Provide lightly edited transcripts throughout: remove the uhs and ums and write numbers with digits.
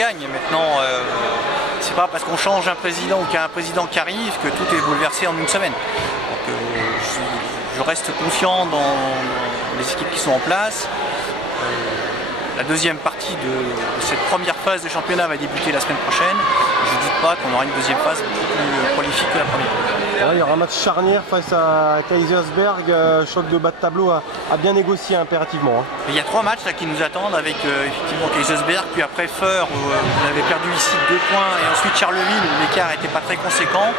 gagne. Maintenant, c'est pas parce qu'on change un président ou qu'il y a un président qui arrive que tout est bouleversé en une semaine. Donc, je reste confiant dans les équipes qui sont en place. La deuxième partie de cette première phase de championnat va débuter la semaine prochaine. Je ne doute pas qu'on aura une deuxième phase beaucoup plus prolifique que la première. Ouais, il y aura un match charnière face à Kaisersberg, choc de bas de tableau à bien négocier impérativement. Hein. Il y a 3 matchs là, qui nous attendent avec effectivement Kaisersberg, puis après Feur où on avait perdu ici 2 points, et ensuite Charleville où l'écart n'était pas très conséquent.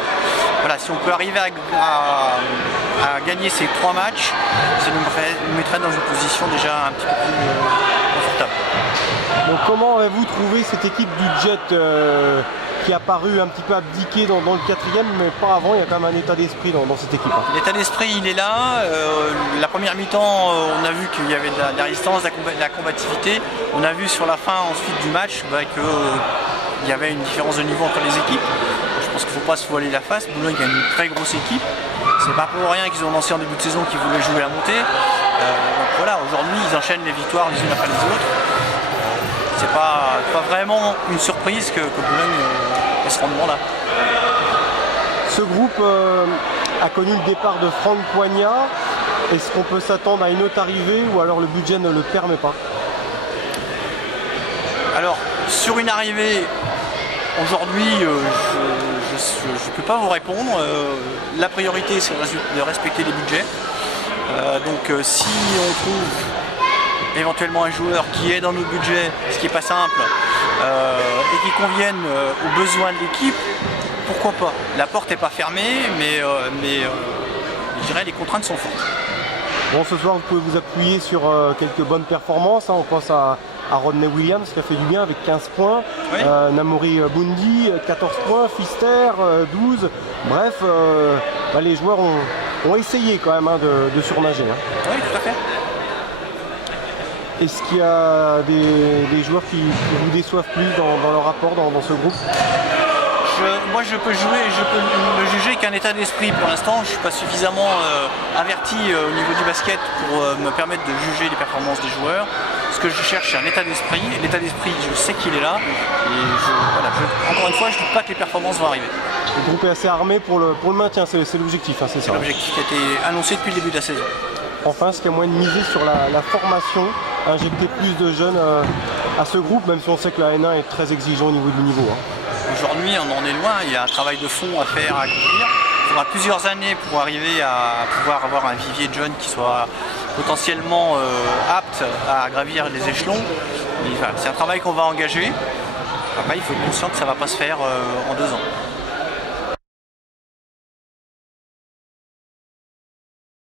Voilà, si on peut arriver à gagner ces 3 matchs, ça nous mettrait dans une position déjà un petit peu plus confortable. Donc comment avez-vous trouvé cette équipe du Jet qui a paru un petit peu abdiquée dans le quatrième, mais pas avant? Il y a quand même un état d'esprit dans cette équipe. Hein. L'état d'esprit, il est là. La première mi-temps, on a vu qu'il y avait de la résistance, de la combativité. On a vu sur la fin ensuite du match qu'il y avait une différence de niveau entre les équipes. Je pense qu'il ne faut pas se voiler la face. Boulogne a une très grosse équipe. C'est pas pour rien qu'ils ont lancé en début de saison qu'ils voulaient jouer la montée. Donc voilà, aujourd'hui, ils enchaînent les victoires les unes après les autres. C'est pas vraiment une surprise que Boulogne ait ce rendement-là. Ce groupe a connu le départ de Franck Poignat. Est-ce qu'on peut s'attendre à une autre arrivée ou alors le budget ne le permet pas? Alors, sur une arrivée, aujourd'hui, je ne peux pas vous répondre. La priorité, c'est de respecter les budgets. Donc, si on trouve éventuellement un joueur qui est dans nos budgets, ce qui n'est pas simple, et qui convienne aux besoins de l'équipe, pourquoi pas? La porte n'est pas fermée, mais je dirais les contraintes sont fortes. Bon, ce soir, vous pouvez vous appuyer sur quelques bonnes performances. Hein. On pense à Rodney Williams qui a fait du bien avec 15 points, oui. Namori Bundi 14 points, Fister 12. Bref, les joueurs ont essayé quand même de surnager. Hein. Oui, tout à fait. Est-ce qu'il y a des joueurs qui vous déçoivent plus dans leur rapport dans ce groupe? Moi je peux me juger qu'un état d'esprit pour l'instant. Je ne suis pas suffisamment averti au niveau du basket pour me permettre de juger les performances des joueurs. Ce que je cherche, c'est un état d'esprit. L'état d'esprit, je sais qu'il est là. Et encore une fois, je ne doute pas que les performances vont arriver. Le groupe est assez armé pour le maintien, c'est l'objectif, hein, c'est ça? C'est l'objectif qui a été annoncé depuis le début de la saison. Enfin, est-ce qu'il y a moyen de miser sur la formation, injecter plus de jeunes à ce groupe, même si on sait que la N1 est très exigeant au niveau du niveau. Hein. Aujourd'hui, on en est loin, il y a un travail de fond à faire, à accomplir. Il faudra plusieurs années pour arriver à pouvoir avoir un vivier de jeunes qui soit potentiellement apte à gravir les échelons. Voilà, c'est un travail qu'on va engager. Après, il faut être conscient que ça ne va pas se faire en 2 ans.